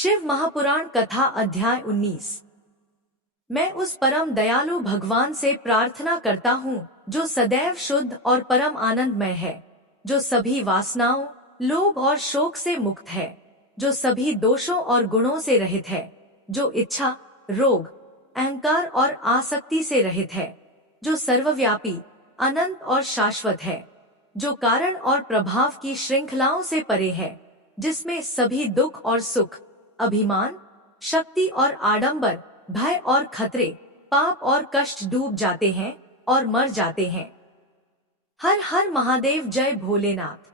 शिव महापुराण कथा अध्याय 19। मैं उस परम दयालु भगवान से प्रार्थना करता हूँ जो सदैव शुद्ध और परम आनंदमय है, जो सभी वासनाओं, लोभ और शोक से मुक्त है, जो सभी दोषों और गुणों से रहित है, जो इच्छा, रोग, अहंकार और आसक्ति से रहित है, जो सर्वव्यापी, अनंत और शाश्वत है, जो कारण और प्रभाव की श्रृंखलाओं से परे है, जिसमें सभी दुख और सुख, अभिमान, शक्ति और आडंबर, भय और खतरे, पाप और कष्ट डूब जाते हैं और मर जाते हैं। हर हर महादेव, जय भोलेनाथ।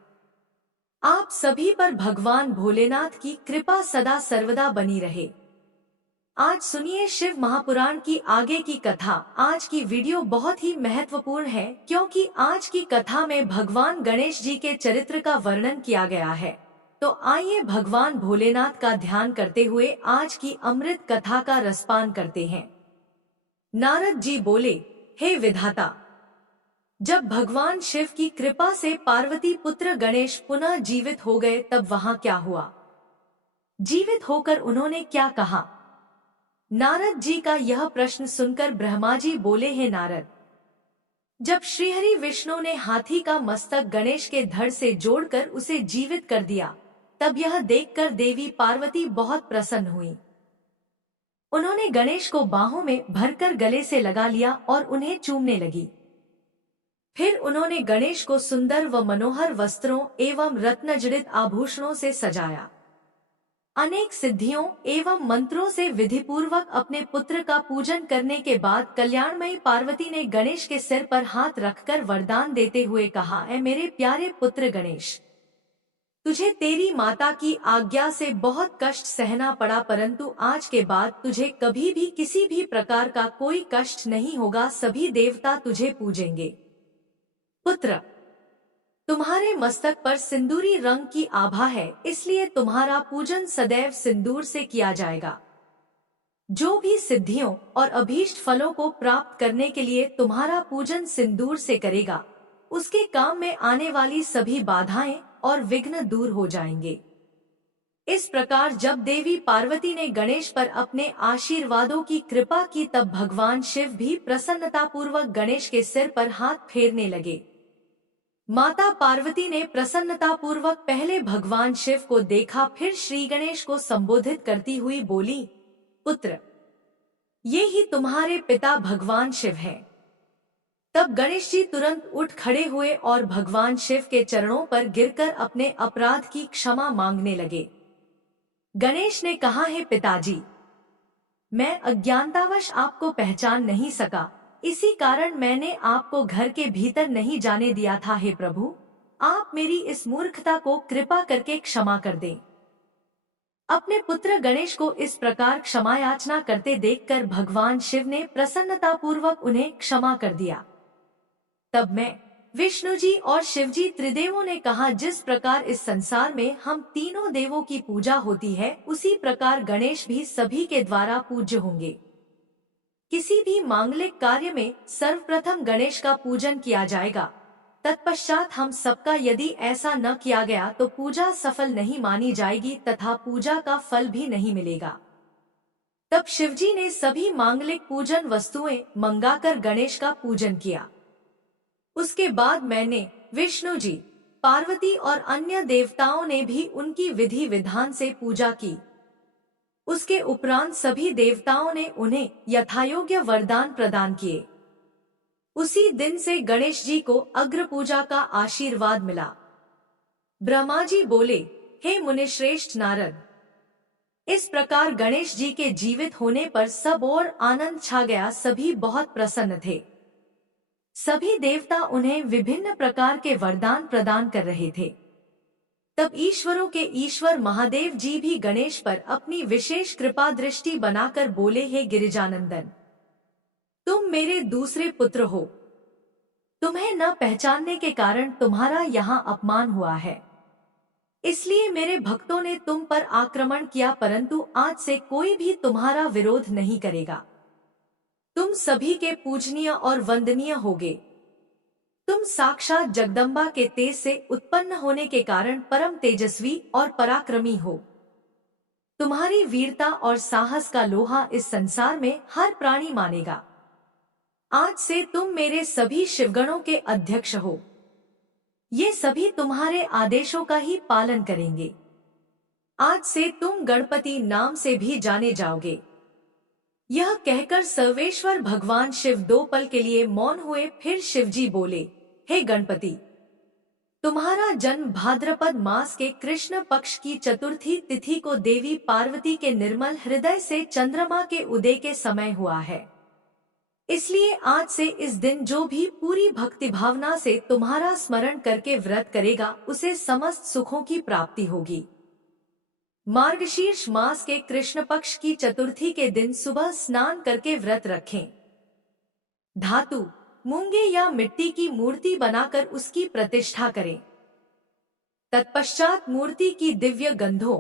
आप सभी पर भगवान भोलेनाथ की कृपा सदा सर्वदा बनी रहे। आज सुनिए शिव महापुराण की आगे की कथा। आज की वीडियो बहुत ही महत्वपूर्ण है क्योंकि आज की कथा में भगवान गणेश जी के चरित्र का वर्णन किया गया है। तो आइए भगवान भोलेनाथ का ध्यान करते हुए आज की अमृत कथा का रसपान करते हैं। नारद जी बोले, हे विधाता, जब भगवान शिव की कृपा से पार्वती पुत्र गणेश पुनः जीवित हो गए तब वहां क्या हुआ? जीवित होकर उन्होंने क्या कहा? नारद जी का यह प्रश्न सुनकर ब्रह्मा जी बोले, हे नारद, जब श्रीहरि विष्णु ने हाथी का मस्तक गणेश के धड़ से जोड़कर उसे जीवित कर दिया, तब यह देखकर देवी पार्वती बहुत प्रसन्न हुई। उन्होंने गणेश को बाहों में भरकर गले से लगा लिया और उन्हें चूमने लगी। फिर उन्होंने गणेश को सुंदर व मनोहर वस्त्रों एवं रत्नजड़ित आभूषणों से सजाया। अनेक सिद्धियों एवं मंत्रों से विधिपूर्वक अपने पुत्र का पूजन करने के बाद कल्याणमयी पार्वती ने गणेश के सिर पर हाथ रखकर वरदान देते हुए कहा, ऐ मेरे प्यारे पुत्र गणेश, तुझे तेरी माता की आज्ञा से बहुत कष्ट सहना पड़ा, परंतु आज के बाद तुझे कभी भी किसी भी प्रकार का कोई कष्ट नहीं होगा। सभी देवता तुझे पूजेंगे। पुत्र, तुम्हारे मस्तक पर सिंदूरी रंग की आभा है, इसलिए तुम्हारा पूजन सदैव सिंदूर से किया जाएगा। जो भी सिद्धियों और अभीष्ट फलों को प्राप्त करने के लिए तुम्हारा पूजन सिंदूर से करेगा, उसके काम में आने वाली सभी बाधाएं और विघ्न दूर हो जाएंगे। इस प्रकार जब देवी पार्वती ने गणेश पर अपने आशीर्वादों की कृपा की, तब भगवान शिव भी प्रसन्नतापूर्वक गणेश के सिर पर हाथ फेरने लगे। माता पार्वती ने प्रसन्नतापूर्वक पहले भगवान शिव को देखा, फिर श्री गणेश को संबोधित करती हुई बोली, पुत्र, ये ही तुम्हारे पिता भगवान शिव हैं। तब गणेश जी तुरंत उठ खड़े हुए और भगवान शिव के चरणों पर गिरकर अपने अपराध की क्षमा मांगने लगे। गणेश ने कहा, हे पिताजी, मैं अज्ञानतावश आपको पहचान नहीं सका, इसी कारण मैंने आपको घर के भीतर नहीं जाने दिया था। हे प्रभु, आप मेरी इस मूर्खता को कृपा करके क्षमा कर दें। अपने पुत्र गणेश को इस प्रकार क्षमा याचना करते देखकर भगवान शिव ने प्रसन्नतापूर्वक उन्हें क्षमा कर दिया। तब मैं, विष्णु जी और शिव जी त्रिदेवों ने कहा, जिस प्रकार इस संसार में हम तीनों देवों की पूजा होती है, उसी प्रकार गणेश भी सभी के द्वारा पूज्य होंगे। किसी भी मांगलिक कार्य में सर्वप्रथम गणेश का पूजन किया जाएगा। तत्पश्चात हम सबका यदि ऐसा न किया गया तो पूजा सफल नहीं मानी जाएगी तथा पूजा का फल भी नहीं मिलेगा। तब शिवजी ने सभी मांगलिक पूजन वस्तुएं मंगाकर गणेश का पूजन किया। उसके बाद मैंने, विष्णु जी, पार्वती और अन्य देवताओं ने भी उनकी विधि विधान से पूजा की। उसके उपरांत सभी देवताओं ने उन्हें यथायोग्य वरदान प्रदान किए। उसी दिन से गणेश जी को अग्र पूजा का आशीर्वाद मिला। ब्रह्मा जी बोले, हे मुनिश्रेष्ठ नारद, इस प्रकार गणेश जी के जीवित होने पर सब ओर आनंद छा गया। सभी बहुत प्रसन्न थे। सभी देवता उन्हें विभिन्न प्रकार के वरदान प्रदान कर रहे थे। तब ईश्वरों के ईश्वर महादेव जी भी गणेश पर अपनी विशेष कृपा दृष्टि बनाकर बोले, हे गिरिजानंदन, तुम मेरे दूसरे पुत्र हो। तुम्हें न पहचानने के कारण तुम्हारा यहाँ अपमान हुआ है, इसलिए मेरे भक्तों ने तुम पर आक्रमण किया, परंतु आज से कोई भी तुम्हारा विरोध नहीं करेगा। तुम सभी के पूजनीय और वंदनीय होगे। तुम साक्षात जगदम्बा के तेज से उत्पन्न होने के कारण परम तेजस्वी और पराक्रमी हो। तुम्हारी वीरता और साहस का लोहा इस संसार में हर प्राणी मानेगा। आज से तुम मेरे सभी शिवगणों के अध्यक्ष हो। ये सभी तुम्हारे आदेशों का ही पालन करेंगे। आज से तुम गणपति नाम से भी जाने जाओगे। यह कहकर सर्वेश्वर भगवान शिव 2 पल के लिए मौन हुए। फिर शिवजी बोले, हे गणपति, तुम्हारा जन्म भाद्रपद मास के कृष्ण पक्ष की चतुर्थी तिथि को देवी पार्वती के निर्मल हृदय से चंद्रमा के उदय के समय हुआ है। इसलिए आज से इस दिन जो भी पूरी भक्ति भावना से तुम्हारा स्मरण करके व्रत करेगा उसे समस्त सुखों की प्राप्ति होगी। मार्गशीर्ष मास के कृष्ण पक्ष की चतुर्थी के दिन सुबह स्नान करके व्रत रखें। धातु, मूंगे या मिट्टी की मूर्ति बनाकर उसकी प्रतिष्ठा करें। तत्पश्चात मूर्ति की दिव्य गंधों,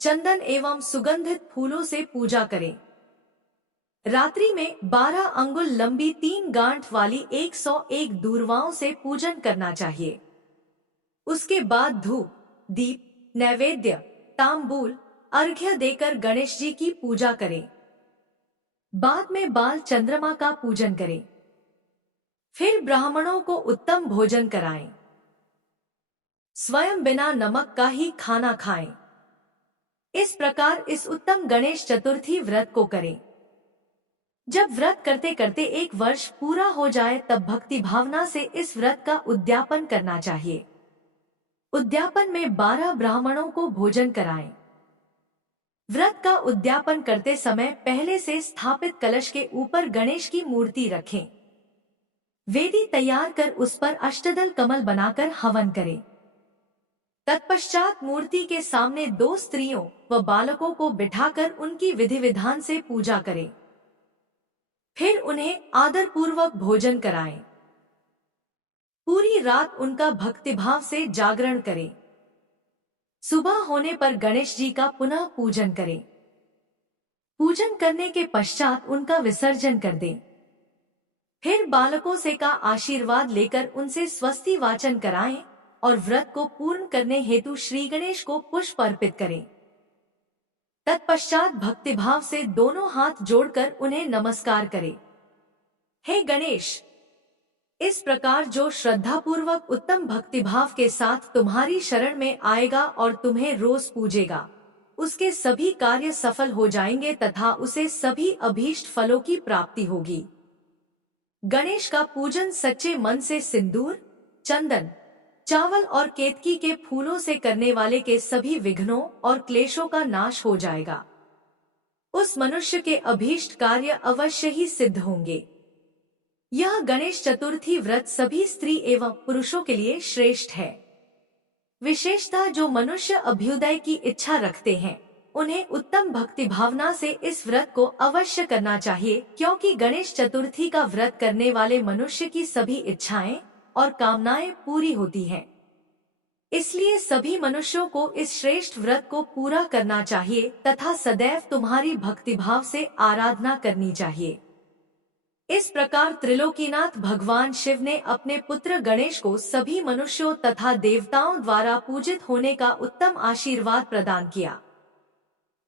चंदन एवं सुगंधित फूलों से पूजा करें। रात्रि में 12 अंगुल लंबी 3 गांठ वाली 101 दूर्वाओं से पूजन करना चाहिए। उसके बाद धूप, दीप, नैवेद्य, तांबूल, अर्घ्य देकर गणेश जी की पूजा करें। बाद में बाल चंद्रमा का पूजन करें। फिर ब्राह्मणों को उत्तम भोजन कराएं। स्वयं बिना नमक का ही खाना खाएं। इस प्रकार इस उत्तम गणेश चतुर्थी व्रत को करें। जब व्रत करते करते 1 वर्ष पूरा हो जाए तब भक्ति भावना से इस व्रत का उद्यापन करना चाहिए। उद्यापन में 12 ब्राह्मणों को भोजन कराएं। व्रत का उद्यापन करते समय पहले से स्थापित कलश के ऊपर गणेश की मूर्ति रखें। वेदी तैयार कर उस पर अष्टदल कमल बनाकर हवन करें। तत्पश्चात मूर्ति के सामने 2 स्त्रियों व बालकों को बिठाकर उनकी विधि विधान से पूजा करें। फिर उन्हें आदर पूर्वक भोजन कराएं। पूरी रात उनका भक्तिभाव से जागरण करें। सुबह होने पर गणेश जी का पुनः पूजन करें। पूजन करने के पश्चात उनका विसर्जन कर दें। फिर बालकों से का आशीर्वाद लेकर उनसे स्वस्ति वाचन कराएं और व्रत को पूर्ण करने हेतु श्री गणेश को पुष्प अर्पित करें। तत्पश्चात भक्तिभाव से दोनों हाथ जोड़कर उन्हें नमस्कार करें। हे गणेश, इस प्रकार जो श्रद्धापूर्वक उत्तम भक्तिभाव के साथ तुम्हारी शरण में आएगा और तुम्हें रोज पूजेगा, उसके सभी कार्य सफल हो जाएंगे तथा उसे सभी अभीष्ट फलों की प्राप्ति होगी। गणेश का पूजन सच्चे मन से सिंदूर, चंदन, चावल और केतकी के फूलों से करने वाले के सभी विघ्नों और क्लेशों का नाश हो जाएगा। उस मनुष्य के अभीष्ट कार्य अवश्य ही सिद्ध होंगे। यह गणेश चतुर्थी व्रत सभी स्त्री एवं पुरुषों के लिए श्रेष्ठ है। विशेषतः जो मनुष्य अभ्युदय की इच्छा रखते हैं, उन्हें उत्तम भक्ति भावना से इस व्रत को अवश्य करना चाहिए, क्योंकि गणेश चतुर्थी का व्रत करने वाले मनुष्य की सभी इच्छाएं और कामनाएं पूरी होती हैं। इसलिए सभी मनुष्यों को इस श्रेष्ठ व्रत को पूरा करना चाहिए तथा सदैव तुम्हारी भक्तिभाव से आराधना करनी चाहिए। इस प्रकार त्रिलोकीनाथ भगवान शिव ने अपने पुत्र गणेश को सभी मनुष्यों तथा देवताओं द्वारा पूजित होने का उत्तम आशीर्वाद प्रदान किया।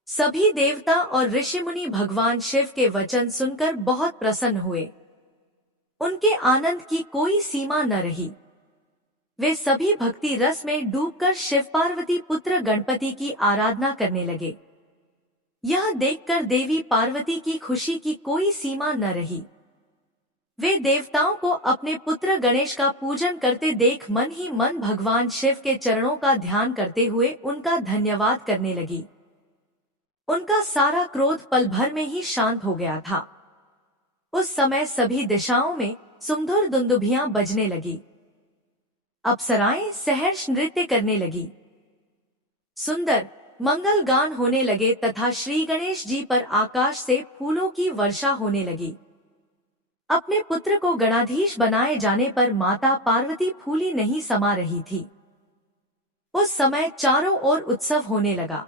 सभी देवता और ऋषि मुनि भगवान शिव के वचन सुनकर बहुत प्रसन्न हुए। उनके आनंद की कोई सीमा न रही। वे सभी भक्ति रस में डूबकर शिव पार्वती पुत्र गणपति की आराधना करने लगे। यह देखकर देवी पार्वती की खुशी की कोई सीमा न रही। वे देवताओं को अपने पुत्र गणेश का पूजन करते देख मन ही मन भगवान शिव के चरणों का ध्यान करते हुए उनका धन्यवाद करने लगी। उनका सारा क्रोध पल भर में ही शांत हो गया था। उस समय सभी दिशाओं में सुमधुर दुंदुभियां बजने लगी। अप्सराएं सहर्ष नृत्य करने लगी। सुंदर मंगल गान होने लगे तथा श्री गणेश जी पर आकाश से फूलों की वर्षा होने लगी। अपने पुत्र को गणाधीश बनाए जाने पर माता पार्वती फूली नहीं समा रही थी। उस समय चारों ओर उत्सव होने लगा।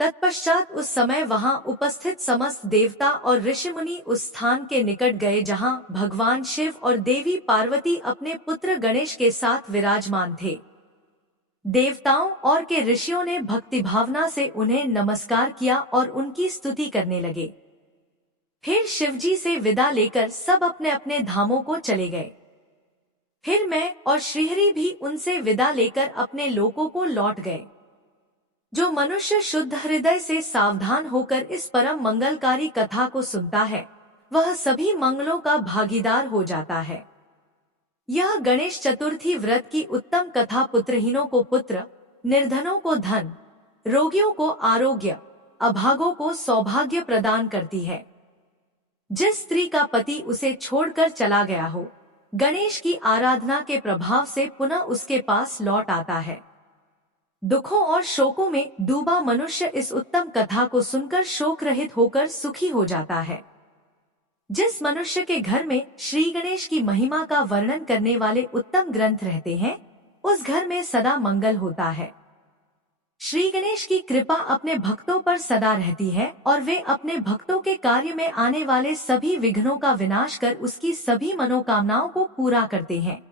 तत्पश्चात उस समय वहां उपस्थित समस्त देवता और ऋषि मुनि उस स्थान के निकट गए जहां भगवान शिव और देवी पार्वती अपने पुत्र गणेश के साथ विराजमान थे। देवताओं और के ऋषियों ने भक्ति भावना से उन्हें नमस्कार किया और उनकी स्तुति करने लगे। फिर शिवजी से विदा लेकर सब अपने अपने धामों को चले गए। फिर मैं और श्रीहरि भी उनसे विदा लेकर अपने लोकों को लौट गए। जो मनुष्य शुद्ध हृदय से सावधान होकर इस परम मंगलकारी कथा को सुनता है, वह सभी मंगलों का भागीदार हो जाता है। यह गणेश चतुर्थी व्रत की उत्तम कथा पुत्रहीनों को पुत्र, निर्धनों को धन, रोगियों को आरोग्य, अभागों को सौभाग्य प्रदान करती है। जिस स्त्री का पति उसे छोड़कर चला गया हो, गणेश की आराधना के प्रभाव से पुनः उसके पास लौट आता है। दुखों और शोकों में डूबा मनुष्य इस उत्तम कथा को सुनकर शोक रहित होकर सुखी हो जाता है। जिस मनुष्य के घर में श्री गणेश की महिमा का वर्णन करने वाले उत्तम ग्रंथ रहते हैं, उस घर में सदा मंगल होता है। श्री गणेश की कृपा अपने भक्तों पर सदा रहती है और वे अपने भक्तों के कार्य में आने वाले सभी विघ्नों का विनाश कर उसकी सभी मनोकामनाओं को पूरा करते हैं।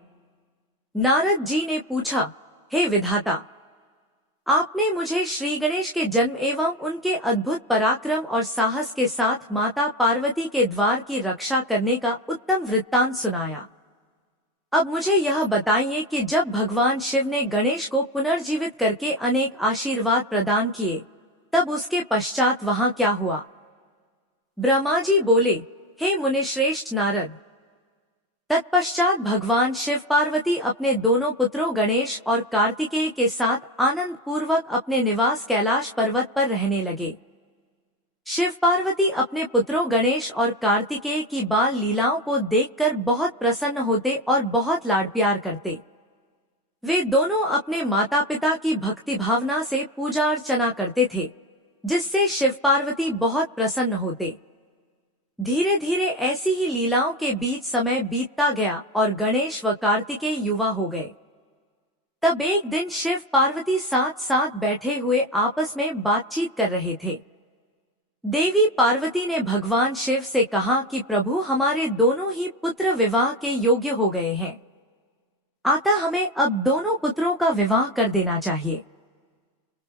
नारद जी ने पूछा, हे विधाता, आपने मुझे श्री गणेश के जन्म एवं उनके अद्भुत पराक्रम और साहस के साथ माता पार्वती के द्वार की रक्षा करने का उत्तम वृत्तांत सुनाया। अब मुझे यह बताइए कि जब भगवान शिव ने गणेश को पुनर्जीवित करके अनेक आशीर्वाद प्रदान किए, तब उसके पश्चात वहां क्या हुआ? ब्रह्मा जी बोले, हे मुनिश्रेष्ठ नारद, तत्पश्चात भगवान शिव पार्वती अपने दोनों पुत्रों गणेश और कार्तिकेय के साथ आनंद पूर्वक अपने निवास कैलाश पर्वत पर रहने लगे। शिव पार्वती अपने पुत्रों गणेश और कार्तिकेय की बाल लीलाओं को देखकर बहुत प्रसन्न होते और बहुत लाड प्यार करते। वे दोनों अपने माता पिता की भक्ति भावना से पूजा अर्चना करते थे, जिससे शिव पार्वती बहुत प्रसन्न होते। धीरे धीरे ऐसी ही लीलाओं के बीच समय बीतता गया और गणेश व कार्तिकेय युवा हो गए। तब एक दिन शिव पार्वती साथ साथ बैठे हुए आपस में बातचीत कर रहे थे। देवी पार्वती ने भगवान शिव से कहा कि प्रभु, हमारे दोनों ही पुत्र विवाह के योग्य हो गए हैं, अतः हमें अब दोनों पुत्रों का विवाह कर देना चाहिए।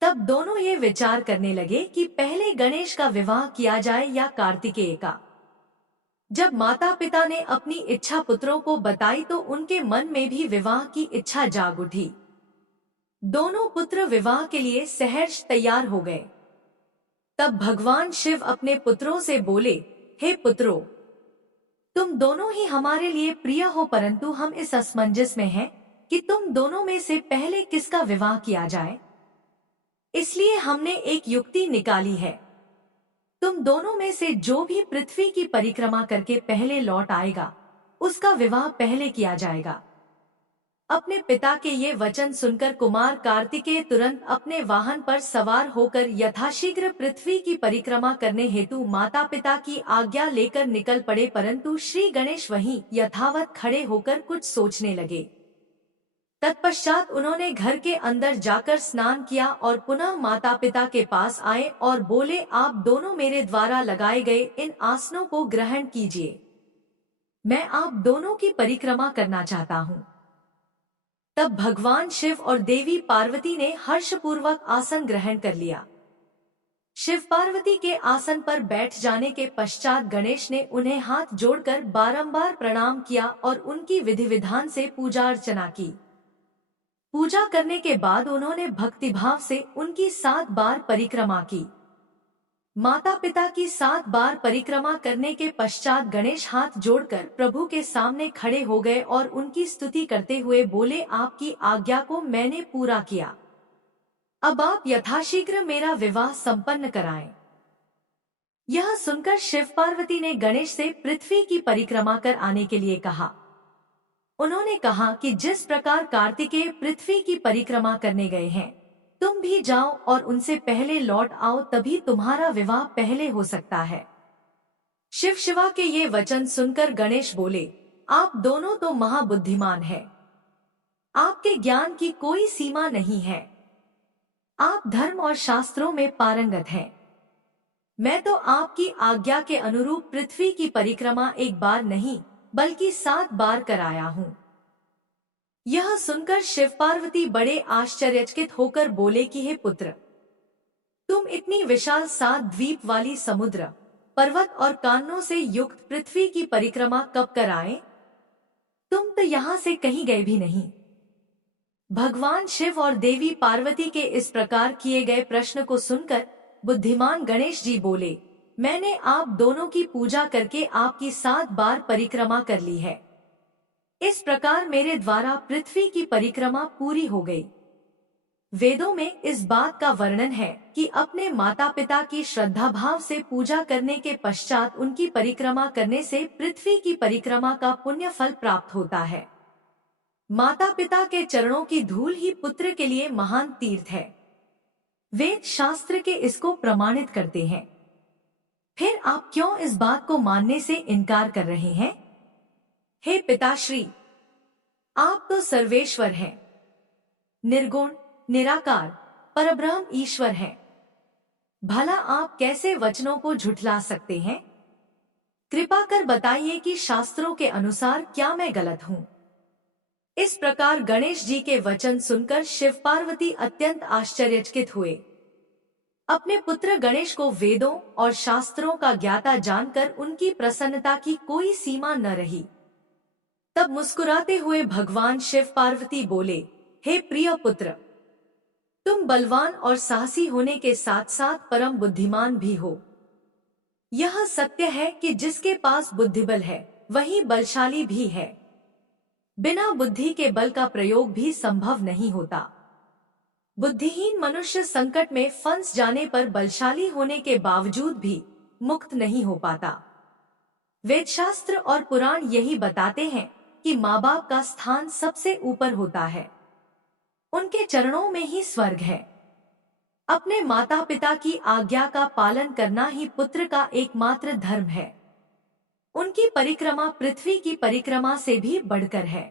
तब दोनों ये विचार करने लगे कि पहले गणेश का विवाह किया जाए या कार्तिकेय का। जब माता पिता ने अपनी इच्छा पुत्रों को बताई तो उनके मन में भी विवाह की इच्छा जाग उठी। दोनों पुत्र विवाह के लिए सहर्ष तैयार हो गए। तब भगवान शिव अपने पुत्रों से बोले, हे पुत्रों, तुम दोनों ही हमारे लिए प्रिय हो, परंतु हम इस असमंजस में हैं कि तुम दोनों में से पहले किसका विवाह किया जाए। इसलिए हमने एक युक्ति निकाली है। तुम दोनों में से जो भी पृथ्वी की परिक्रमा करके पहले लौट आएगा, उसका विवाह पहले किया जाएगा। अपने पिता के ये वचन सुनकर कुमार कार्तिकेय तुरंत अपने वाहन पर सवार होकर यथाशीघ्र पृथ्वी की परिक्रमा करने हेतु माता पिता की आज्ञा लेकर निकल पड़े, परंतु श्री गणेश वहीं यथावत खड़े होकर कुछ सोचने लगे। तत्पश्चात उन्होंने घर के अंदर जाकर स्नान किया और पुनः माता पिता के पास आए और बोले, आप दोनों मेरे द्वारा लगाए गए इन आसनों को ग्रहण कीजिए, मैं आप दोनों की परिक्रमा करना चाहता हूँ। तब भगवान शिव और देवी पार्वती ने हर्षपूर्वक आसन ग्रहण कर लिया। शिव पार्वती के आसन पर बैठ जाने के पश्चात गणेश ने उन्हें हाथ जोड़कर बारंबार प्रणाम किया और उनकी विधि विधान से पूजा अर्चना की। पूजा करने के बाद उन्होंने भक्तिभाव से उनकी 7 बार परिक्रमा की। माता पिता की 7 बार परिक्रमा करने के पश्चात गणेश हाथ जोड़कर प्रभु के सामने खड़े हो गए और उनकी स्तुति करते हुए बोले, आपकी आज्ञा को मैंने पूरा किया, अब आप यथाशीघ्र मेरा विवाह संपन्न कराएं। यह सुनकर शिव पार्वती ने गणेश से पृथ्वी की परिक्रमा कर आने के लिए कहा। उन्होंने कहा कि जिस प्रकार कार्तिकेय पृथ्वी की परिक्रमा करने गए हैं, तुम भी जाओ और उनसे पहले लौट आओ, तभी तुम्हारा विवाह पहले हो सकता है। शिव शिवा के ये वचन सुनकर गणेश बोले, आप दोनों तो महाबुद्धिमान हैं, आपके ज्ञान की कोई सीमा नहीं है, आप धर्म और शास्त्रों में पारंगत हैं। मैं तो आपकी आज्ञा के अनुरूप पृथ्वी की परिक्रमा एक बार नहीं बल्कि 7 बार कराया हूँ। यह सुनकर शिव पार्वती बड़े आश्चर्यचकित होकर बोले कि हे पुत्र, तुम इतनी विशाल 7 द्वीप वाली समुद्र, पर्वत और कानों से युक्त पृथ्वी की परिक्रमा कब कर आए? तुम तो यहाँ से कहीं गए भी नहीं। भगवान शिव और देवी पार्वती के इस प्रकार किए गए प्रश्न को सुनकर बुद्धिमान गणेश जी बोले, मैंने आप दोनों की पूजा करके आपकी 7 बार परिक्रमा कर ली है। इस प्रकार मेरे द्वारा पृथ्वी की परिक्रमा पूरी हो गई। वेदों में इस बात का वर्णन है कि अपने माता पिता की श्रद्धा भाव से पूजा करने के पश्चात उनकी परिक्रमा करने से पृथ्वी की परिक्रमा का पुण्य फल प्राप्त होता है। माता पिता के चरणों की धूल ही पुत्र के लिए महान तीर्थ है। वेद शास्त्र के इसको प्रमाणित करते हैं। फिर आप क्यों इस बात को मानने से इनकार कर रहे हैं? हे पिताश्री, आप तो सर्वेश्वर हैं, निर्गुण, निराकार, परब्रह्म ईश्वर हैं। भला आप कैसे वचनों को झुठला सकते हैं? कृपा कर बताइए कि शास्त्रों के अनुसार क्या मैं गलत हूँ? इस प्रकार गणेश जी के वचन सुनकर शिव पार्वती अत्यंत आश्चर्यचकित हुए। अपने पुत्र गणेश को वेदों और शास्त्रों का ज्ञाता जानकर उनकी प्रसन्नता की कोई सीमा न रही। तब मुस्कुराते हुए भगवान शिव पार्वती बोले, हे प्रिय पुत्र, तुम बलवान और साहसी होने के साथ साथ परम बुद्धिमान भी हो। यह सत्य है कि जिसके पास बुद्धिबल है वही बलशाली भी है। बिना बुद्धि के बल का प्रयोग भी संभव नहीं होता। बुद्धिहीन मनुष्य संकट में फंस जाने पर बलशाली होने के बावजूद भी मुक्त नहीं हो पाता। वेदशास्त्र और पुराण यही बताते हैं कि माँ बाप का स्थान सबसे ऊपर होता है। उनके चरणों में ही स्वर्ग है। अपने माता पिता की आज्ञा का पालन करना ही पुत्र का एकमात्र धर्म है। उनकी परिक्रमा पृथ्वी की परिक्रमा से भी बढ़कर है।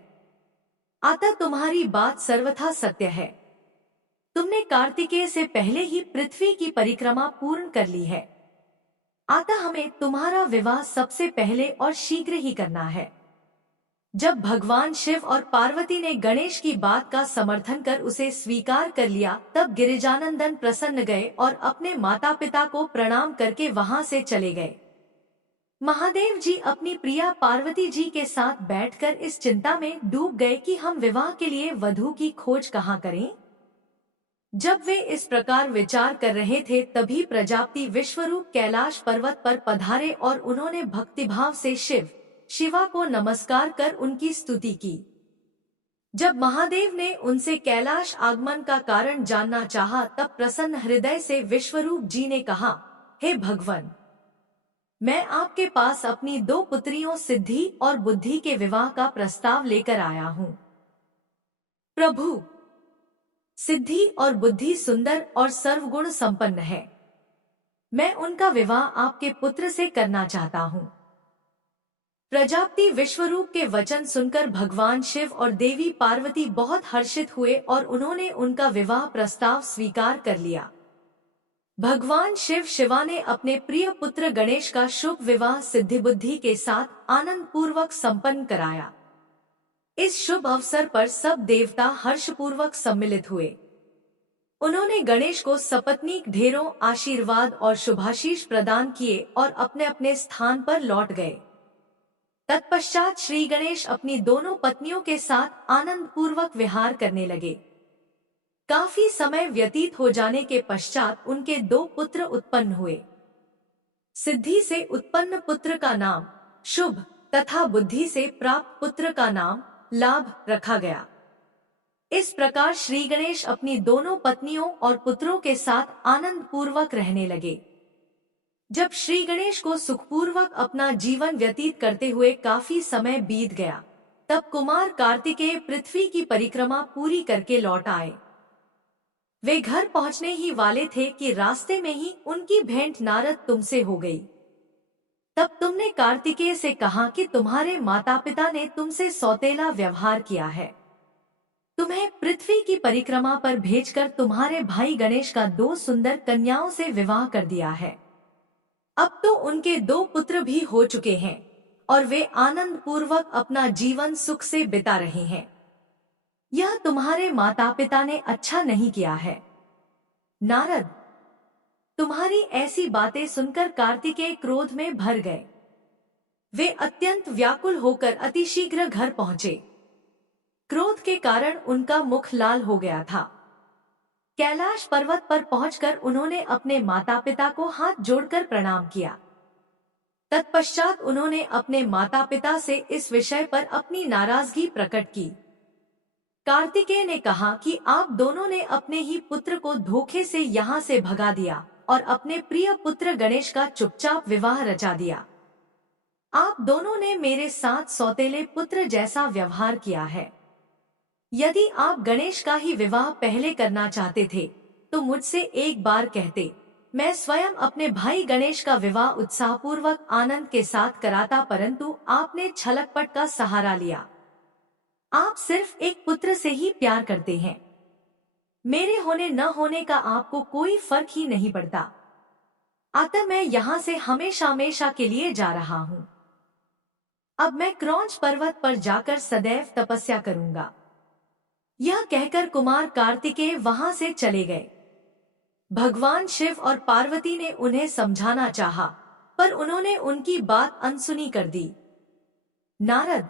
अतः तुम्हारी बात सर्वथा सत्य है। तुमने कार्तिकेय से पहले ही पृथ्वी की परिक्रमा पूर्ण कर ली है। अतः हमें तुम्हारा विवाह सबसे पहले और शीघ्र ही करना है। जब भगवान शिव और पार्वती ने गणेश की बात का समर्थन कर उसे स्वीकार कर लिया, तब गिरिजानंदन प्रसन्न गए और अपने माता पिता को प्रणाम करके वहां से चले गए। महादेव जी अपनी प्रिया पार्वती जी के साथ बैठकर इस चिंता में डूब गए कि हम विवाह के लिए वधू की खोज कहाँ करें। जब वे इस प्रकार विचार कर रहे थे, तभी प्रजापति विश्वरूप कैलाश पर्वत पर पधारे और उन्होंने भक्तिभाव से शिवा को नमस्कार कर उनकी स्तुति की। जब महादेव ने उनसे कैलाश आगमन का कारण जानना चाहा, तब प्रसन्न हृदय से विश्वरूप जी ने कहा, हे भगवान, मैं आपके पास अपनी 2 पुत्रियों सिद्धि और बुद्धि के विवाह का प्रस्ताव लेकर आया हूँ। प्रभु, सिद्धि और बुद्धि सुंदर और सर्वगुण संपन्न है। मैं उनका विवाह आपके पुत्र से करना चाहता हूँ। प्रजापति विश्वरूप के वचन सुनकर भगवान शिव और देवी पार्वती बहुत हर्षित हुए और उन्होंने उनका विवाह प्रस्ताव स्वीकार कर लिया। भगवान शिवा ने अपने प्रिय पुत्र गणेश का शुभ विवाह सिद्धि बुद्धि के साथ आनंद पूर्वक संपन्न कराया। इस शुभ अवसर पर सब देवता हर्षपूर्वक सम्मिलित हुए। उन्होंने गणेश को सपत्नीक ढेरों आशीर्वाद और शुभाशीष प्रदान किए और अपने अपने स्थान पर लौट गए। तत्पश्चात श्री गणेश अपनी दोनों पत्नियों के साथ आनंद पूर्वक विहार करने लगे। काफी समय व्यतीत हो जाने के पश्चात उनके 2 पुत्र उत्पन्न हुए। सिद्धि से उत्पन्न पुत्र का नाम शुभ तथा बुद्धि से प्राप्त पुत्र का नाम लाभ रखा गया। इस प्रकार श्री गणेश अपनी दोनों पत्नियों और पुत्रों के साथ आनंद पूर्वक रहने लगे। जब श्री गणेश को सुखपूर्वक अपना जीवन व्यतीत करते हुए काफी समय बीत गया, तब कुमार कार्तिकेय पृथ्वी की परिक्रमा पूरी करके लौट आए। वे घर पहुंचने ही वाले थे कि रास्ते में ही उनकी भेंट नारद तुमसे हो गई। तब तुमने कार्तिकेय से कहा कि तुम्हारे माता पिता ने तुमसे सौतेला व्यवहार किया है। तुम्हें पृथ्वी की परिक्रमा पर भेजकर तुम्हारे भाई गणेश का 2 सुंदर कन्याओं से विवाह कर दिया है। अब तो उनके 2 पुत्र भी हो चुके हैं और वे आनंद पूर्वक अपना जीवन सुख से बिता रहे हैं। यह तुम्हारे माता पिता ने अच्छा नहीं किया है। नारद, तुम्हारी ऐसी बातें सुनकर कार्तिकेय क्रोध में भर गए। वे अत्यंत व्याकुल होकर अतिशीघ्र घर पहुंचे। क्रोध के कारण उनका मुख लाल हो गया था। कैलाश पर्वत पर पहुंचकर उन्होंने अपने माता पिता को हाथ जोड़कर प्रणाम किया। तत्पश्चात उन्होंने अपने माता पिता से इस विषय पर अपनी नाराजगी प्रकट की। कार्तिकेय ने कहा कि आप दोनों ने अपने ही पुत्र को धोखे से यहाँ से भगा दिया और अपने प्रिय पुत्र गणेश का चुपचाप विवाह रचा दिया। आप दोनों ने मेरे साथ सौतेले पुत्र जैसा व्यवहार किया है। यदि आप गणेश का ही विवाह पहले करना चाहते थे तो मुझसे एक बार कहते, मैं स्वयं अपने भाई गणेश का विवाह उत्साहपूर्वक आनंद के साथ कराता, परंतु आपने छलकपट का सहारा लिया। आप सिर्फ एक पुत्र से ही प्यार करते हैं। मेरे होने न होने का आपको कोई फर्क ही नहीं पड़ता। अतः मैं यहाँ से हमेशा हमेशा के लिए जा रहा हूँ। अब मैं क्रौंच पर्वत पर जाकर सदैव तपस्या करूंगा। यह कहकर कुमार कार्तिकेय वहां से चले गए। भगवान शिव और पार्वती ने उन्हें समझाना चाहा, पर उन्होंने उनकी बात अनसुनी कर दी। नारद,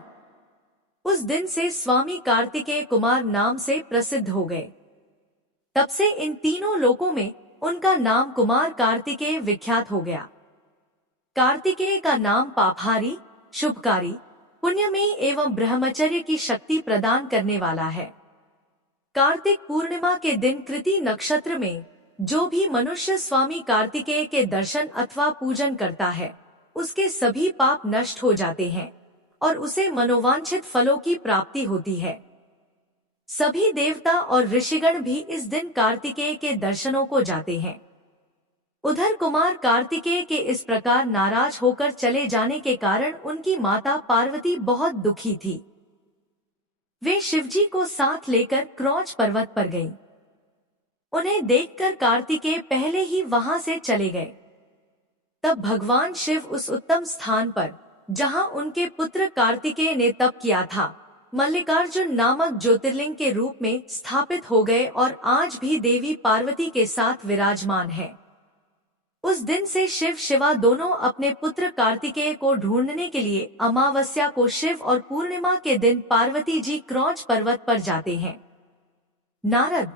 उस दिन से स्वामी कार्तिकेय कुमार नाम से प्रसिद्ध हो गए। तब से इन तीनों लोकों में उनका नाम कुमार कार्तिकेय विख्यात हो गया। कार्तिकेय का नाम पापहारी, शुभकारी, पुण्यमयी एवं ब्रह्मचर्य की शक्ति प्रदान करने वाला है। कार्तिक पूर्णिमा के दिन कृति नक्षत्र में जो भी मनुष्य स्वामी कार्तिकेय के दर्शन अथवा पूजन करता है, उसके सभी पाप नष्ट हो जाते हैं और उसे मनोवांछित फलों की प्राप्ति होती है। सभी देवता और ऋषिगण भी इस दिन कार्तिकेय के दर्शनों को जाते हैं। उधर कुमार कार्तिकेय के इस प्रकार नाराज होकर चले जाने के कारण उनकी माता पार्वती बहुत दुखी थी। वे शिवजी को साथ लेकर क्रौंच पर्वत पर गईं। उन्हें देखकर कार्तिकेय पहले ही वहां से चले गए। तब भगवान शिव उस उत्तम स्थान पर जहां उनके पुत्र कार्तिकेय ने तप किया था, मल्लिकार्जुन नामक ज्योतिर्लिंग के रूप में स्थापित हो गए और आज भी देवी पार्वती के साथ विराजमान है। उस दिन से शिव शिवा दोनों अपने पुत्र कार्तिकेय को ढूंढने के लिए अमावस्या को शिव और पूर्णिमा के दिन पार्वती जी क्रौंच पर्वत पर जाते हैं। नारद,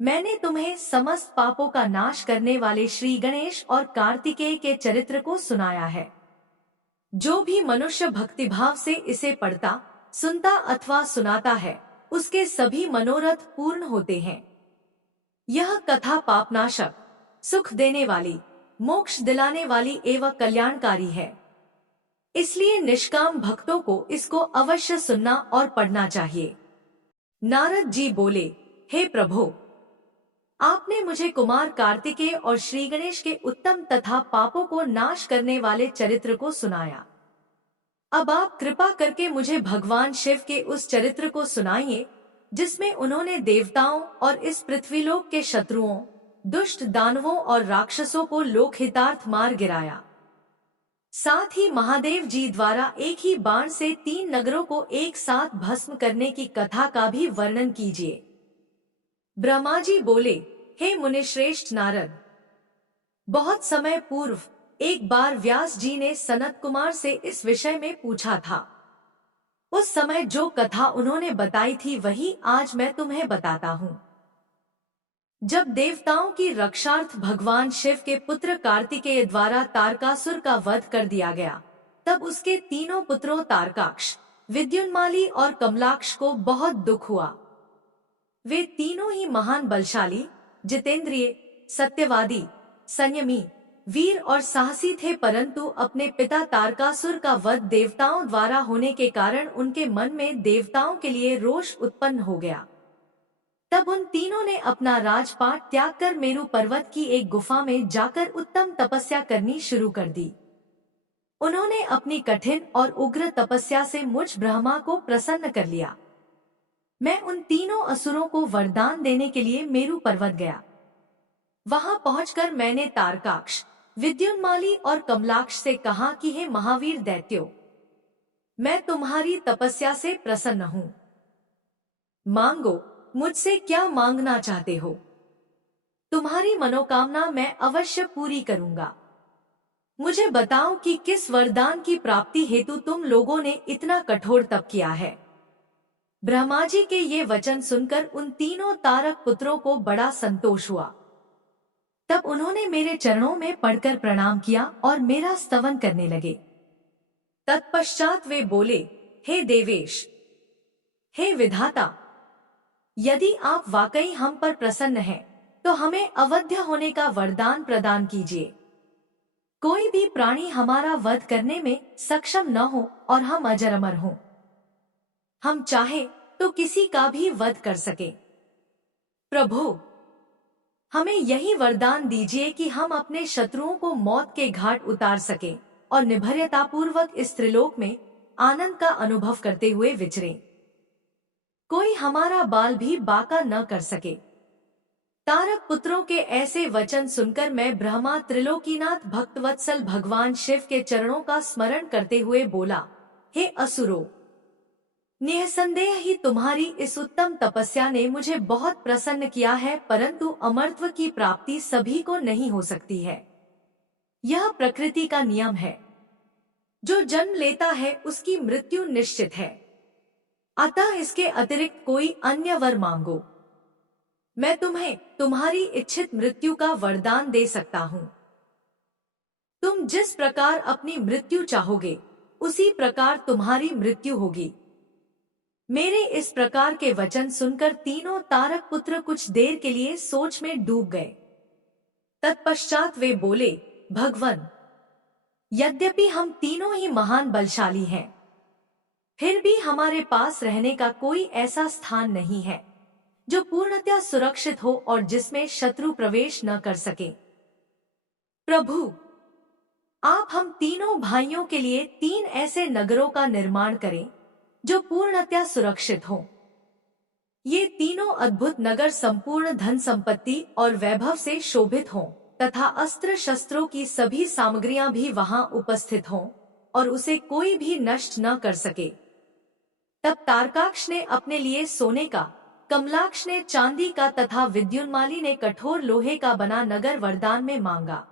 मैंने तुम्हें समस्त पापों का नाश करने वाले श्री गणेश और कार्तिकेय के चरित्र को सुनाया है। जो भी मनुष्य भक्तिभाव से इसे पढ़ता, सुनता अथवा सुनाता है, उसके सभी मनोरथ पूर्ण होते हैं। यह कथा पापनाशक, सुख देने वाली, मोक्ष दिलाने वाली एवं कल्याणकारी है। इसलिए निष्काम भक्तों को इसको अवश्य सुनना और पढ़ना चाहिए। नारद जी बोले, हे प्रभु, आपने मुझे कुमार कार्तिकेय और श्री गणेश के उत्तम तथा पापों को नाश करने वाले चरित्र को सुनाया। अब आप कृपा करके मुझे भगवान शिव के उस चरित्र को सुनाइए जिसमें उन्होंने देवताओं और इस पृथ्वीलोक के शत्रुओं, दुष्ट दानवों और राक्षसों को लोकहितार्थ मार गिराया। साथ ही महादेव जी द्वारा एक ही बाण से 3 नगरों को एक साथ भस्म करने की कथा का भी वर्णन कीजिए। ब्रह्मा जी बोले, हे मुनिश्रेष्ठ नारद, बहुत समय पूर्व एक बार व्यास जी ने सनत कुमार से इस विषय में पूछा था। उस समय जो कथा उन्होंने बताई थी वही आज मैं तुम्हें बताता हूँ। जब देवताओं की रक्षार्थ भगवान शिव के पुत्र कार्तिकेय द्वारा तारकासुर का वध कर दिया गया, तब उसके तीनों पुत्रों तारकाक्ष, विद्युन्माली और कमलाक्ष को बहुत दुख हुआ। वे तीनों ही महान बलशाली, जितेंद्रिय, सत्यवादी, संयमी, वीर और साहसी थे, परंतु अपने पिता तारकासुर का वध देवताओं द्वारा होने के कारण उनके मन में देवताओं के लिए रोष उत्पन्न हो गया। तब उन तीनों ने अपना राजपाट त्याग कर मेरु पर्वत की एक गुफा में जाकर उत्तम तपस्या करनी शुरू कर दी। उन्होंने अपनी कठिन और उग्र तपस्या से मुझ ब्रह्मा को प्रसन्न कर लिया। मैं उन तीनों असुरों को वरदान देने के लिए मेरु पर्वत गया। वहां पहुंचकर मैंने तारकाक्ष, विद्युन्माली और कमलाक्ष से कहा कि हे महावीर दैत्यो, मैं तुम्हारी तपस्या से प्रसन्न हूँ। मांगो, मुझसे क्या मांगना चाहते हो? तुम्हारी मनोकामना मैं अवश्य पूरी करूंगा। मुझे बताओ कि किस वरदान की प्राप्ति हेतु तुम लोगों ने इतना कठोर तप किया है। ब्रह्मा जी के ये वचन सुनकर उन तीनों तारक पुत्रों को बड़ा संतोष हुआ। तब उन्होंने मेरे चरणों में पड़कर प्रणाम किया और मेरा स्तवन करने लगे। तत्पश्चात वे बोले, हे देवेश, हे विधाता, यदि आप वाकई हम पर प्रसन्न हैं, तो हमें अवध्य होने का वरदान प्रदान कीजिए। कोई भी प्राणी हमारा वध करने में सक्षम न हो और हम अजर अमर हों। हम चाहे तो किसी का भी वध कर सके। प्रभु, हमें यही वरदान दीजिए कि हम अपने शत्रुओं को मौत के घाट उतार सकें और निर्भयतापूर्वक इस त्रिलोक में आनंद का अनुभव करते हुए विचरें। कोई हमारा बाल भी बांका न कर सके। तारक पुत्रों के ऐसे वचन सुनकर मैं ब्रह्मा त्रिलोकीनाथ भक्तवत्सल भगवान शिव के चरणों का स्मरण करते हुए बोला, हे असुरो, निःसंदेह ही तुम्हारी इस उत्तम तपस्या ने मुझे बहुत प्रसन्न किया है, परंतु अमरत्व की प्राप्ति सभी को नहीं हो सकती है। यह प्रकृति का नियम है। जो जन्म लेता है उसकी मृत्यु निश्चित है। अतः इसके अतिरिक्त कोई अन्य वर मांगो। मैं तुम्हें तुम्हारी इच्छित मृत्यु का वरदान दे सकता हूँ। तुम जिस प्रकार अपनी मृत्यु चाहोगे, उसी प्रकार तुम्हारी मृत्यु होगी। मेरे इस प्रकार के वचन सुनकर तीनों तारक पुत्र कुछ देर के लिए सोच में डूब गए। तत्पश्चात वे बोले, भगवन, यद्यपि हम तीनों ही महान बलशाली हैं, फिर भी हमारे पास रहने का कोई ऐसा स्थान नहीं है जो पूर्णतया सुरक्षित हो और जिसमें शत्रु प्रवेश न कर सके। प्रभु, आप हम तीनों भाइयों के लिए 3 ऐसे नगरों का निर्माण करें जो पूर्णतया सुरक्षित हो। ये तीनों अद्भुत नगर संपूर्ण धन संपत्ति और वैभव से शोभित हों तथा अस्त्र शस्त्रों की सभी सामग्रियां भी वहां उपस्थित हों और उसे कोई भी नष्ट न कर सके। तब तारकाक्ष ने अपने लिए सोने का, कमलाक्ष ने चांदी का तथा विद्युन्माली ने कठोर लोहे का बना नगर वरदान में मांगा।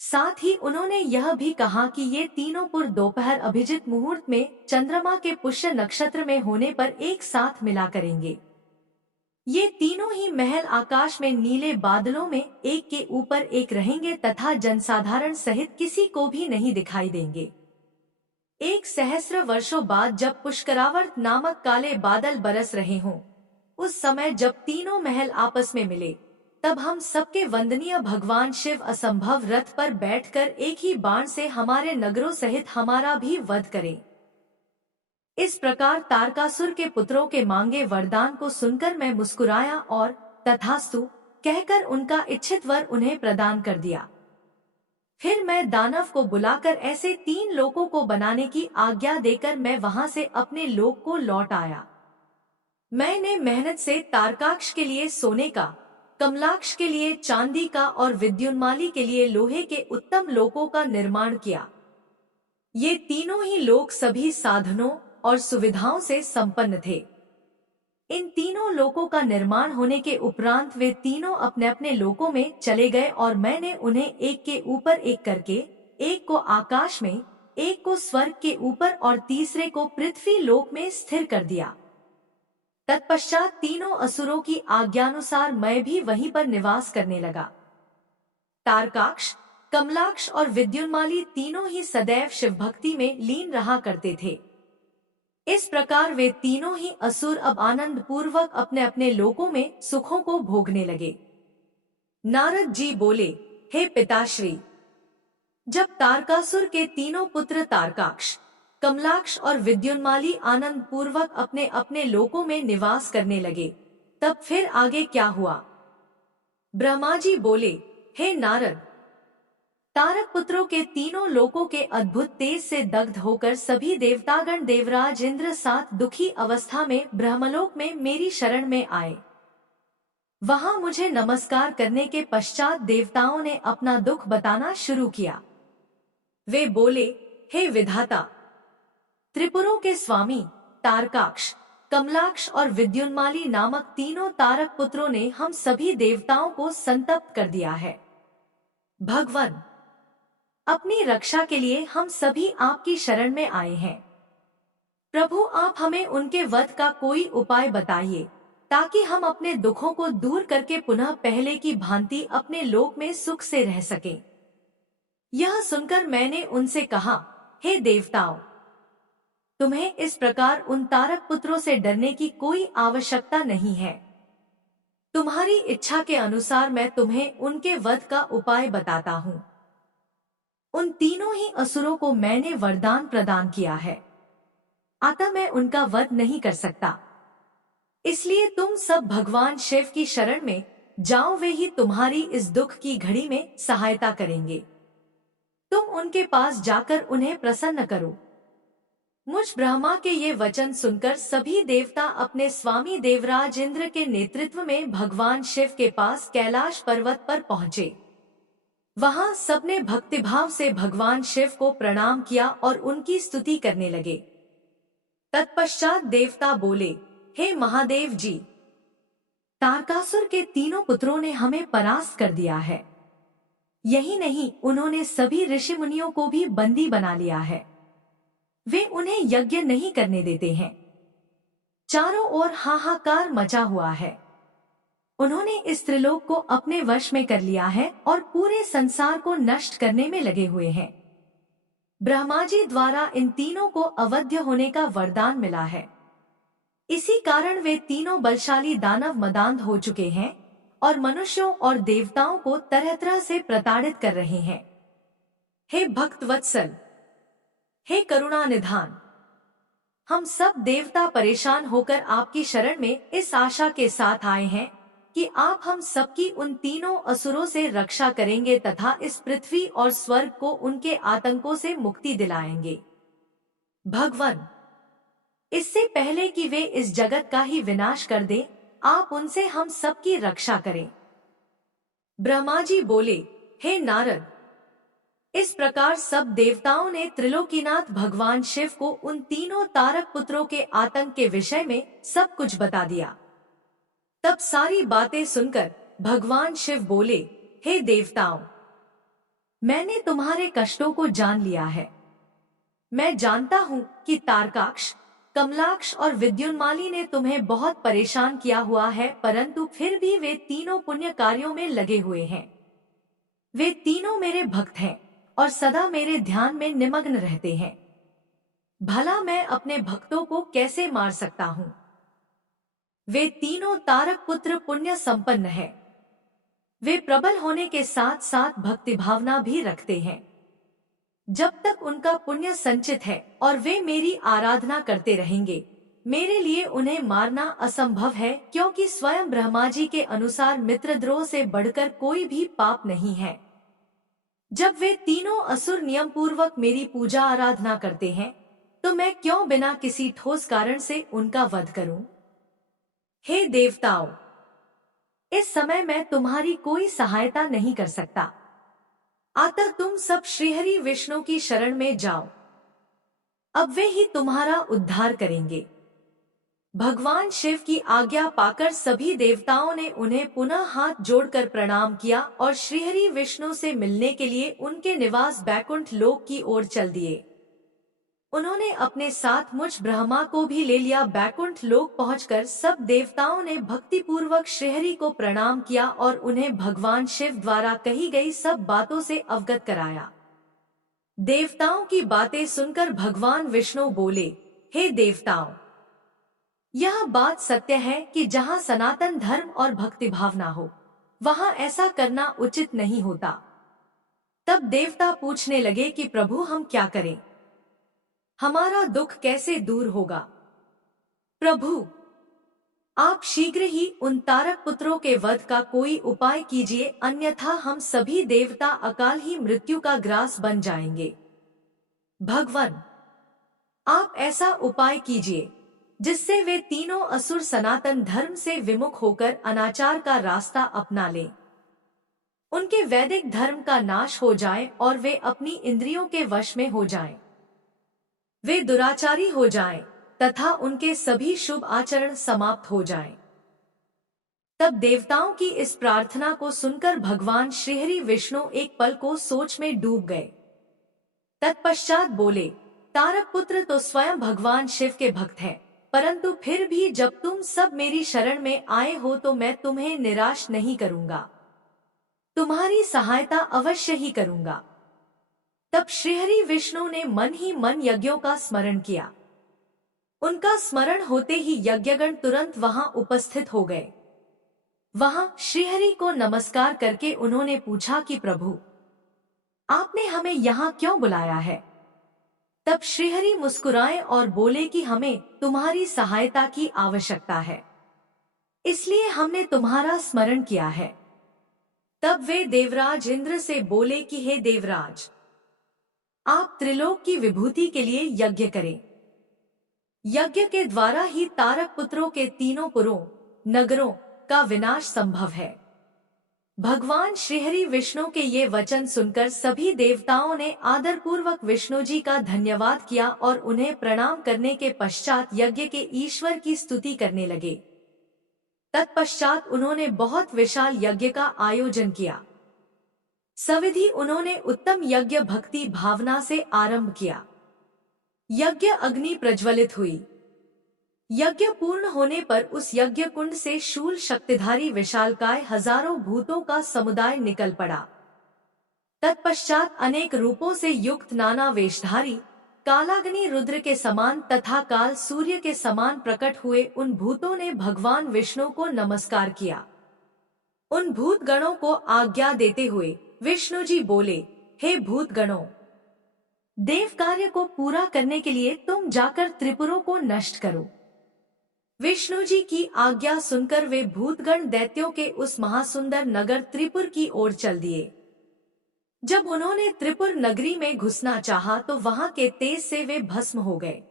साथ ही उन्होंने यह भी कहा कि ये तीनों पुर दोपहर अभिजित मुहूर्त में चंद्रमा के पुष्य नक्षत्र में होने पर एक साथ मिला करेंगे। ये तीनों ही महल आकाश में नीले बादलों में एक के ऊपर एक रहेंगे तथा जनसाधारण सहित किसी को भी नहीं दिखाई देंगे। 1,000 वर्षों बाद जब पुष्करावर्त नामक काले बादल बरस रहे हों, उस समय जब तीनों महल आपस में मिले, तब हम सबके वंदनीय भगवान शिव असंभव रथ पर बैठकर एक ही बाण से हमारे नगरों सहित हमारा भी वध करें। इस प्रकार तारकासुर के पुत्रों के मांगे वरदान को सुनकर मैं मुस्कुराया और तथास्तु कहकर उनका इच्छित वर उन्हें प्रदान कर दिया। फिर मैं दानव को बुलाकर ऐसे 3 लोकों को बनाने की आज्ञा देकर मैं वहां से अपने लोक को लौट आया। मैंने मेहनत से तारकाक्ष के लिए सोने का, कमलाक्ष के लिए चांदी का और विद्युन्माली के लिए लोहे के उत्तम लोकों का निर्माण किया। ये तीनों ही लोक सभी साधनों और सुविधाओं से संपन्न थे। इन तीनों लोकों का निर्माण होने के उपरांत वे तीनों अपने अपने लोकों में चले गए और मैंने उन्हें एक के ऊपर एक करके, एक को आकाश में, एक को स्वर्ग के ऊपर और तीसरे को पृथ्वी लोक में स्थिर कर दिया। तत्पश्चात तीनों असुरों की आज्ञानुसार मैं भी वहीं पर निवास करने लगा। तारकाक्ष, कमलाक्ष और विद्युन्माली तीनों ही सदैव शिव भक्ति में लीन रहा करते थे। इस प्रकार वे तीनों ही असुर अब आनंद पूर्वक अपने अपने लोकों में सुखों को भोगने लगे। नारद जी बोले, हे पिताश्री, जब तारकासुर के तीनों पुत्र तारकाक्ष, कमलाक्ष और विद्युन्माली आनंद पूर्वक अपने अपने लोकों में निवास करने लगे, तब फिर आगे क्या हुआ? ब्रह्मा जी बोले, हे नारद, तारक पुत्रों के तीनों लोकों के अद्भुत तेज से दग्ध होकर सभी देवतागण देवराज इंद्र साथ दुखी अवस्था में ब्रह्मलोक में मेरी शरण में आए। वहां मुझे नमस्कार करने के पश्चात देवताओं ने अपना दुख बताना शुरू किया। वे बोले, हे विधाता, त्रिपुरों के स्वामी तारकाक्ष, कमलाक्ष और विद्युन्माली नामक तीनों तारक पुत्रों ने हम सभी देवताओं को संतप्त कर दिया है। भगवान, अपनी रक्षा के लिए हम सभी आपकी शरण में आए हैं। प्रभु, आप हमें उनके वध का कोई उपाय बताइए, ताकि हम अपने दुखों को दूर करके पुनः पहले की भांति अपने लोक में सुख से रह सकें। यह सुनकर मैंने उनसे कहा, हे देवताओं, तुम्हें इस प्रकार उन तारक पुत्रों से डरने की कोई आवश्यकता नहीं है। तुम्हारी इच्छा के अनुसार मैं तुम्हें उनके वध का उपाय बताता हूँ। उन तीनों ही असुरों को मैंने वरदान प्रदान किया है, अतः मैं उनका वध नहीं कर सकता। इसलिए तुम सब भगवान शिव की शरण में जाओ, वे ही तुम्हारी इस दुख की घड़ी में सहायता करेंगे। तुम उनके पास जाकर उन्हें प्रसन्न करो। मुझ ब्रह्मा के ये वचन सुनकर सभी देवता अपने स्वामी देवराज इंद्र के नेतृत्व में भगवान शिव के पास कैलाश पर्वत पर पहुँचे। वहां सबने भक्तिभाव से भगवान शिव को प्रणाम किया और उनकी स्तुति करने लगे। तत्पश्चात देवता बोले, हे महादेव जी, तारकासुर के तीनों पुत्रों ने हमें परास्त कर दिया है। यही नहीं, उन्होंने सभी ऋषि मुनियों को भी बंदी बना लिया है। वे उन्हें यज्ञ नहीं करने देते हैं। चारों ओर हाहाकार मचा हुआ है। उन्होंने इस त्रिलोक को अपने वश में कर लिया है और पूरे संसार को नष्ट करने में लगे हुए हैं। ब्रह्मा जी द्वारा इन तीनों को अवध्य होने का वरदान मिला है। इसी कारण वे तीनों बलशाली दानव मदांध हो चुके हैं और मनुष्यों और देवताओं को तरह तरह से प्रताड़ित कर रहे हैं। हे भक्त वत्सल, हे करुणा निधान, हम सब देवता परेशान होकर आपकी शरण में इस आशा के साथ आए हैं कि आप हम सबकी उन तीनों असुरों से रक्षा करेंगे तथा इस पृथ्वी और स्वर्ग को उनके आतंकों से मुक्ति दिलाएंगे। भगवान, इससे पहले कि वे इस जगत का ही विनाश कर दें, आप उनसे हम सबकी रक्षा करें। ब्रह्मा जी बोले, हे नारद, इस प्रकार सब देवताओं ने त्रिलोकीनाथ भगवान शिव को उन तीनों तारक पुत्रों के आतंक के विषय में सब कुछ बता दिया। तब सारी बातें सुनकर भगवान शिव बोले, हे देवताओं, मैंने तुम्हारे कष्टों को जान लिया है। मैं जानता हूँ कि तारकाक्ष, कमलाक्ष और विद्युन्माली ने तुम्हें बहुत परेशान किया हुआ है, परंतु फिर भी वे तीनों पुण्य कार्यों में लगे हुए हैं। वे तीनों मेरे भक्त हैं और सदा मेरे ध्यान में निमग्न रहते हैं। भला मैं अपने भक्तों को कैसे मार सकता हूँ? वे तीनों तारक पुत्र पुण्य संपन्न है। वे प्रबल होने के साथ साथ भक्ति भावना भी रखते हैं। जब तक उनका पुण्य संचित है और वे मेरी आराधना करते रहेंगे, मेरे लिए उन्हें मारना असंभव है, क्योंकि स्वयं ब्रह्मा जी के अनुसार मित्रद्रोह से बढ़कर कोई भी पाप नहीं है। जब वे तीनों असुर नियम पूर्वक मेरी पूजा आराधना करते हैं, तो मैं क्यों बिना किसी ठोस कारण से उनका वध करूं? हे देवताओं, इस समय मैं तुम्हारी कोई सहायता नहीं कर सकता, अतः तुम सब श्रीहरि विष्णु की शरण में जाओ। अब वे ही तुम्हारा उद्धार करेंगे। भगवान शिव की आज्ञा पाकर सभी देवताओं ने उन्हें पुनः हाथ जोड़कर प्रणाम किया और श्रीहरि विष्णु से मिलने के लिए उनके निवास बैकुंठ लोक की ओर चल दिए। उन्होंने अपने साथ मुझ ब्रह्मा को भी ले लिया। बैकुंठ लोक पहुंचकर सब देवताओं ने भक्ति पूर्वक श्रीहरि को प्रणाम किया और उन्हें भगवान शिव द्वारा कही गई सब बातों से अवगत कराया। देवताओं की बातें सुनकर भगवान विष्णु बोले, हे देवताओं, यह बात सत्य है कि जहाँ सनातन धर्म और भक्ति भावना हो, वहाँ ऐसा करना उचित नहीं होता। तब देवता पूछने लगे कि प्रभु, हम क्या करें? हमारा दुख कैसे दूर होगा? प्रभु, आप शीघ्र ही उन तारक पुत्रों के वध का कोई उपाय कीजिए, अन्यथा हम सभी देवता अकाल ही मृत्यु का ग्रास बन जाएंगे। भगवान, आप ऐसा उपाय कीजिए जिससे वे तीनों असुर सनातन धर्म से विमुख होकर अनाचार का रास्ता अपना लें। उनके वैदिक धर्म का नाश हो जाए और वे अपनी इंद्रियों के वश में हो जाएं। वे दुराचारी हो जाएं तथा उनके सभी शुभ आचरण समाप्त हो जाएं। तब देवताओं की इस प्रार्थना को सुनकर भगवान श्रीहरि विष्णु एक पल को सोच में डूब गए। तत्पश्चात बोले, तारक पुत्र तो स्वयं भगवान शिव के भक्त हैं, परंतु फिर भी जब तुम सब मेरी शरण में आए हो तो मैं तुम्हें निराश नहीं करूंगा, तुम्हारी सहायता अवश्य ही करूंगा। तब श्रीहरि विष्णु ने मन ही मन यज्ञों का स्मरण किया। उनका स्मरण होते ही यज्ञगण तुरंत वहां उपस्थित हो गए। वहां श्रीहरि को नमस्कार करके उन्होंने पूछा कि प्रभु, आपने हमें यहाँ क्यों बुलाया है? तब श्रीहरि मुस्कुराए और बोले कि हमें तुम्हारी सहायता की आवश्यकता है, इसलिए हमने तुम्हारा स्मरण किया है। तब वे देवराज इंद्र से बोले कि हे देवराज, आप त्रिलोक की विभूति के लिए यज्ञ करें। यज्ञ के द्वारा ही तारक पुत्रों के तीनों पुरों, नगरों का विनाश संभव है। भगवान श्रीहरि विष्णु के ये वचन सुनकर सभी देवताओं ने आदरपूर्वक विष्णु जी का धन्यवाद किया और उन्हें प्रणाम करने के पश्चात यज्ञ के ईश्वर की स्तुति करने लगे। तत्पश्चात उन्होंने बहुत विशाल यज्ञ का आयोजन किया। सविधि उन्होंने उत्तम यज्ञ भक्ति भावना से आरंभ किया। यज्ञ अग्नि प्रज्वलित हुई। यज्ञ पूर्ण होने पर उस यज्ञ कुंड से शूल शक्तिधारी विशालकाय हजारों भूतों का समुदाय निकल पड़ा। तत्पश्चात अनेक रूपों से युक्त नाना वेशधारी कालाग्नि रुद्र के समान तथा काल सूर्य के समान प्रकट हुए उन भूतों ने भगवान विष्णु को नमस्कार किया। उन भूत गणों को आज्ञा देते हुए विष्णु जी बोले, हे भूत गणों, देव कार्य को पूरा करने के लिए तुम जाकर त्रिपुरों को नष्ट करो। विष्णु जी की आज्ञा सुनकर वे भूतगण दैत्यों के उस महासुंदर नगर त्रिपुर की ओर चल दिए। जब उन्होंने त्रिपुर नगरी में घुसना चाहा तो वहां के तेज से वे भस्म हो गए।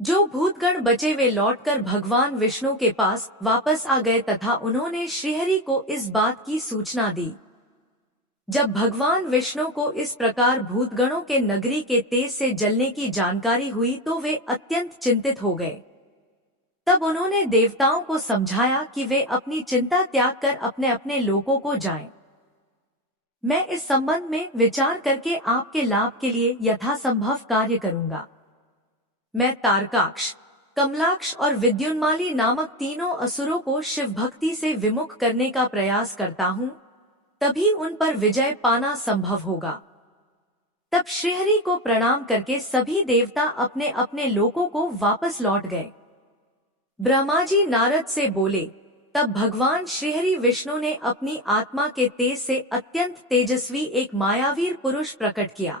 जो भूतगण बचे वे लौटकर भगवान विष्णु के पास वापस आ गए तथा उन्होंने श्रीहरि को इस बात की सूचना दी। जब भगवान विष्णु को इस प्रकार भूतगणों के नगरी के तेज से जलने की जानकारी हुई तो वे अत्यंत चिंतित हो गए। तब उन्होंने देवताओं को समझाया कि वे अपनी चिंता त्याग कर अपने अपने लोकों को जाएं। मैं इस संबंध में विचार करके आपके लाभ के लिए यथासंभव कार्य करूंगा। मैं तारकाक्ष, कमलाक्ष और विद्युन्माली नामक तीनों असुरों को शिव भक्ति से विमुख करने का प्रयास करता हूँ, तभी उन पर विजय पाना संभव होगा। तब श्रीहरि को प्रणाम करके सभी देवता अपने अपने लोकों को वापस लौट गए। ब्रह्मा जी नारद से बोले, तब भगवान श्रीहरि विष्णु ने अपनी आत्मा के तेज से अत्यंत तेजस्वी एक मायावीर पुरुष प्रकट किया।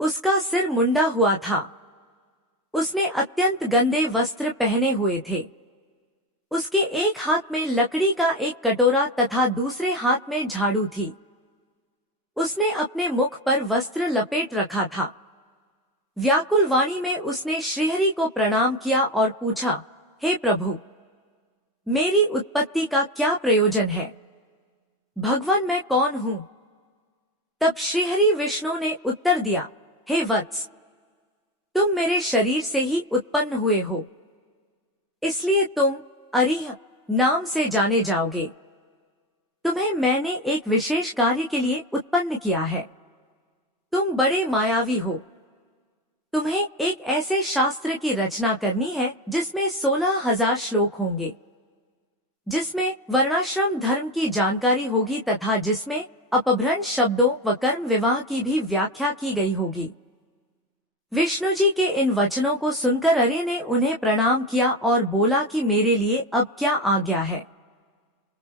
उसका सिर मुंडा हुआ था। उसने अत्यंत गंदे वस्त्र पहने हुए थे। उसके एक हाथ में लकड़ी का एक कटोरा तथा दूसरे हाथ में झाड़ू थी। उसने अपने मुख पर वस्त्र लपेट रखा था। व्याकुल वाणी में उसने श्रीहरि को प्रणाम किया और पूछा, हे प्रभु, मेरी उत्पत्ति का क्या प्रयोजन है? भगवान, मैं कौन हूँ? तब श्रीहरि विष्णु ने उत्तर दिया, हे वत्स, तुम मेरे शरीर से ही उत्पन्न हुए हो, इसलिए तुम अरिह नाम से जाने जाओगे। तुम्हें मैंने एक विशेष कार्य के लिए उत्पन्न किया है। तुम बड़े मायावी हो। तुम्हें एक ऐसे शास्त्र की रचना करनी है जिसमें 16,000 श्लोक होंगे, जिसमें वर्णाश्रम धर्म की जानकारी होगी तथा जिसमें अपभ्रंश शब्दों व कर्म विवाह की भी व्याख्या की गई होगी। विष्णु जी के इन वचनों को सुनकर अरे ने उन्हें प्रणाम किया और बोला कि मेरे लिए अब क्या आज्ञा है।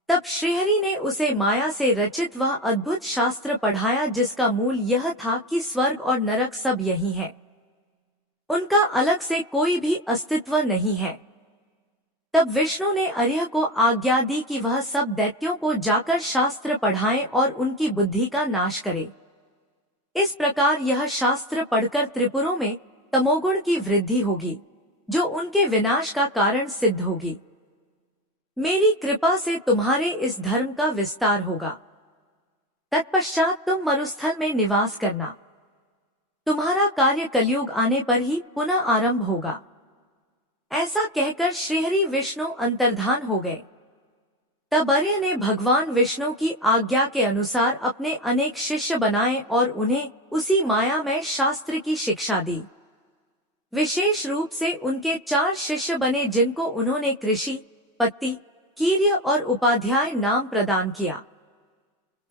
तब श्रीहरि ने उसे माया से रचित वह अद्भुत शास्त्र पढ़ाया जिसका मूल यह था कि स्वर्ग और नरक सब यही है, उनका अलग से कोई भी अस्तित्व नहीं है। तब विष्णु ने अरिह को आज्ञा दी कि वह सब दैत्यों को जाकर शास्त्र पढ़ाएं और उनकी बुद्धि का नाश करे। इस प्रकार यह शास्त्र पढ़कर त्रिपुरों में तमोगुण की वृद्धि होगी, जो उनके विनाश का कारण सिद्ध होगी। मेरी कृपा से तुम्हारे इस धर्म का विस्तार होगा। तत्पश्चात तुम मरुस्थल में निवास करना। तुम्हारा कार्य कलयुग आने पर ही पुनः आरंभ होगा। ऐसा कहकर श्रीहरि विष्णु अंतर्धान हो गए। तब आर्य ने भगवान विष्णु की आज्ञा के अनुसार अपने अनेक शिष्य बनाए और उन्हें उसी मायामय शास्त्र की शिक्षा दी। विशेष रूप से उनके 4 शिष्य बने जिनको उन्होंने कृषि, पत्ति, कीर्य और उपाध्याय नाम प्रदान किया।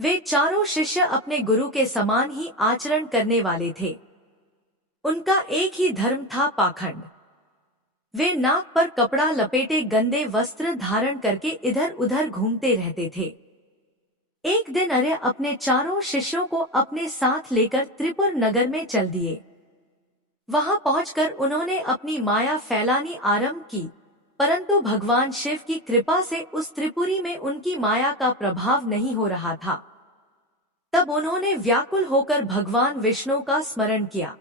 वे चारों शिष्य अपने गुरु के समान ही आचरण करने वाले थे। उनका एक ही धर्म था, पाखंड। वे नाक पर कपड़ा लपेटे गंदे वस्त्र धारण करके इधर उधर घूमते रहते थे। एक दिन आर्य अपने चारों शिष्यों को अपने साथ लेकर त्रिपुर नगर में चल दिए। वहां पहुंचकर उन्होंने अपनी माया फैलानी आरंभ की, परंतु भगवान शिव की कृपा से उस त्रिपुरी में उनकी माया का प्रभाव नहीं हो रहा था। तब उन्होंने व्याकुल होकर भगवान विष्णु का स्मरण किया।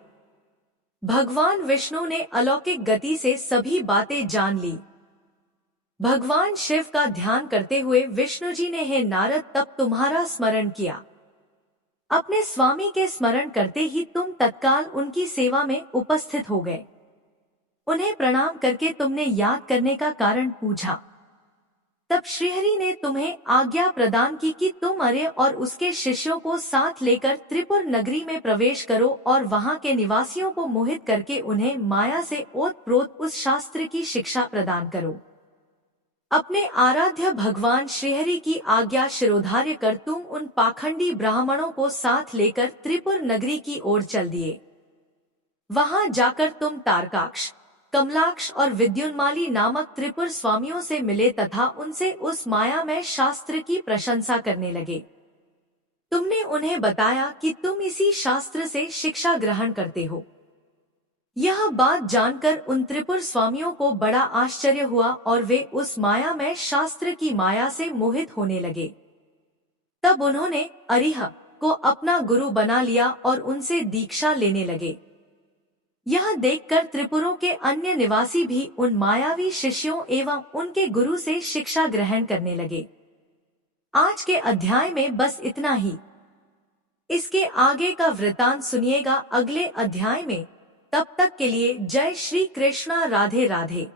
भगवान विष्णु ने अलौकिक गति से सभी बातें जान ली। भगवान शिव का ध्यान करते हुए विष्णु जी ने, हे नारद, तब तुम्हारा स्मरण किया। अपने स्वामी के स्मरण करते ही तुम तत्काल उनकी सेवा में उपस्थित हो गए। उन्हें प्रणाम करके तुमने याद करने का कारण पूछा। तब श्रीहरि ने तुम्हें आज्ञा प्रदान की कि तुम आर्य और उसके शिष्यों को साथ लेकर त्रिपुर नगरी में प्रवेश करो और वहां के निवासियों को मोहित करके उन्हें माया से ओत-प्रोत उस शास्त्र की शिक्षा प्रदान करो। अपने आराध्य भगवान श्रीहरि की आज्ञा शिरोधार्य कर तुम उन पाखंडी ब्राह्मणों को साथ लेकर त्रिपुर नगरी की ओर चल दिए। वहां जाकर तुम तारकाक्ष, कमलाक्ष और विद्युन्माली नामक त्रिपुर स्वामियों से मिले तथा उनसे उस मायामय शास्त्र की प्रशंसा करने लगे। तुमने उन्हें बताया कि तुम इसी शास्त्र से शिक्षा ग्रहण करते हो। यह बात जानकर उन त्रिपुर स्वामियों को बड़ा आश्चर्य हुआ और वे उस मायामय शास्त्र की माया से मोहित होने लगे। तब उन्होंने अरिह को अपना गुरु बना लिया और उनसे दीक्षा लेने लगे। यह देखकर त्रिपुरों के अन्य निवासी भी उन मायावी शिष्यों एवं उनके गुरु से शिक्षा ग्रहण करने लगे। आज के अध्याय में बस इतना ही। इसके आगे का वृतांत सुनिएगा अगले अध्याय में। तब तक के लिए जय श्री कृष्णा, राधे राधे।